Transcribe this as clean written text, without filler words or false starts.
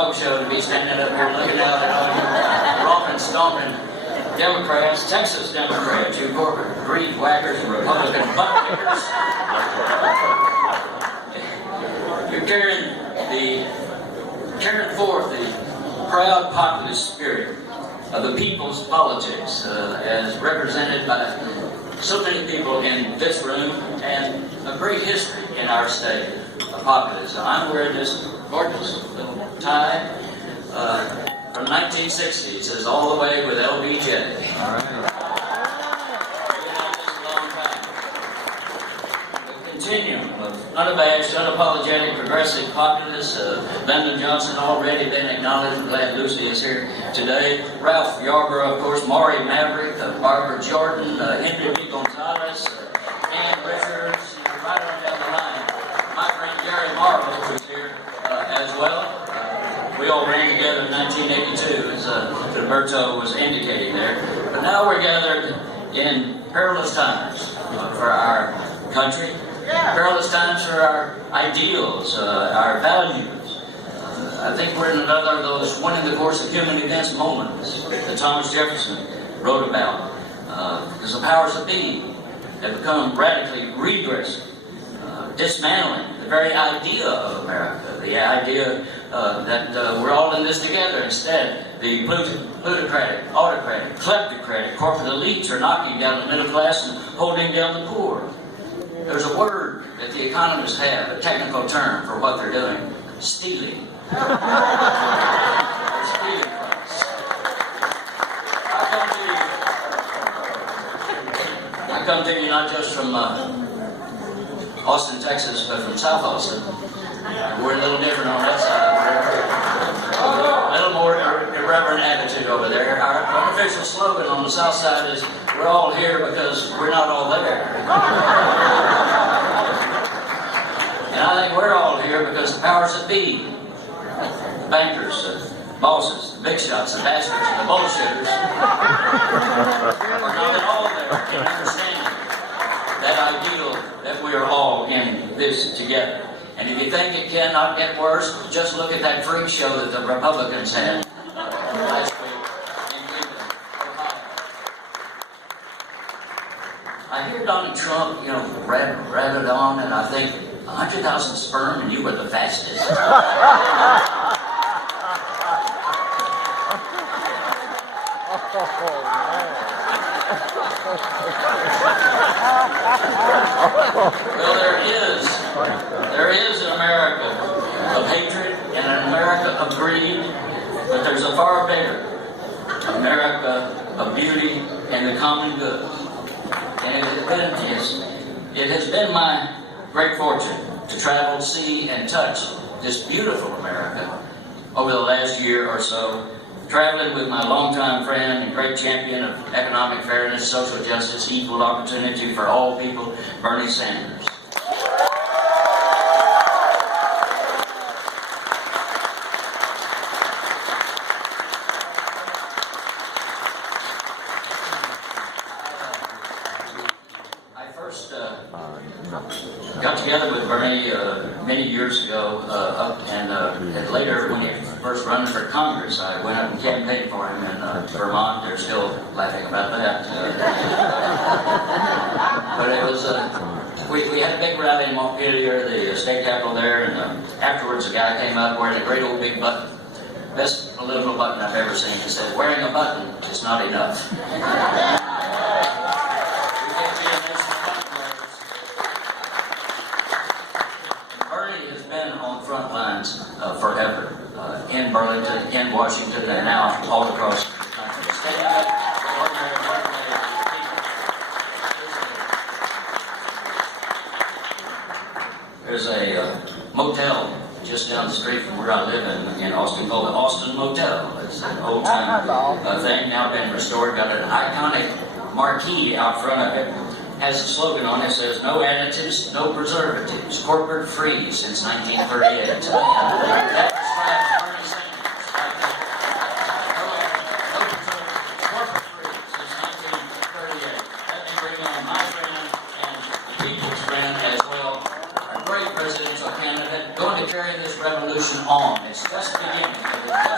dog show to be standing up here looking out at all you romping, stomping Democrats, Texas Democrats, you corporate greed whackers and Republican butt kickers. You're carrying forth the proud populist spirit of the people's politics as represented by so many people in this room and a great history in our state of populism. I'm wearing this gorgeous little tie from 1960. It says all the way with LBJ. All right. Continuum of unabashed, unapologetic, progressive populists. Lyndon Johnson already been acknowledged. I'm glad Lucy is here today. Ralph Yarborough, of course, Maury Maverick, Barbara Jordan, Henry B. Gonzalez, Ann Richards, right on down the line. My friend Gary Marvel was here as well. We all ran together in 1982, as Gilberto was indicating there. But now we're gathered in perilous times for our country. Perilous times for our ideals, our values. I think we're in another of those one in the course of human events moments that Thomas Jefferson wrote about. Because the powers that be have become radically regressive, dismantling the very idea of America, the idea that we're all in this together. Instead, the plutocratic, autocratic, kleptocratic corporate elites are knocking down the middle class and holding down the poor. There's a word that the economists have, a technical term for what they're doing: stealing. They're stealing from us. I come to you not just from Austin, Texas, but from South Austin. We're a little different on that side. A little more irreverent attitude over there. Our unofficial slogan on the south side is, we're all here because we're not all there. And I think we're all here because the powers that be, the bankers, the bosses, the big shots, the bastards, and the bullshitters, are not at all there in understanding that ideal that we are all in this together. And if you think it cannot get worse, just look at that freak show that the Republicans had last week in Cleveland, Ohio. I hear Donald Trump, rattled on, and I think 100,000 sperm and you were the fastest. Well, there is an America of hatred and an America of greed, but there's a far bigger America of beauty and the common good. And it has been my great fortune to travel, see, and touch this beautiful America over the last year or so, traveling with my longtime friend and great champion of economic fairness, social justice, equal opportunity for all people, Bernie Sanders. I first got together with Bernie many years ago, and later when he first running for Congress, I went up and campaigned for him in Vermont. They're still laughing about that. But it was, we had a big rally in Montpelier, the state capital there, and afterwards a guy came up wearing a great old big button. Best political button I've ever seen. He said, wearing a button is not enough. Front lines forever in Burlington, in Washington, and now all across the country. There's a motel just down the street from where I live in Austin called the Austin Motel. It's an old time thing, now been restored, got an iconic marquee out front of it. Has a slogan on it that says, no additives, no preservatives, corporate free since 1938. That describes Bernie Sanders. No preservatives, corporate free since 1938. Let me bring on my friend and the people's friend as well, our great presidential candidate, going to carrying this revolution on. It's just beginning.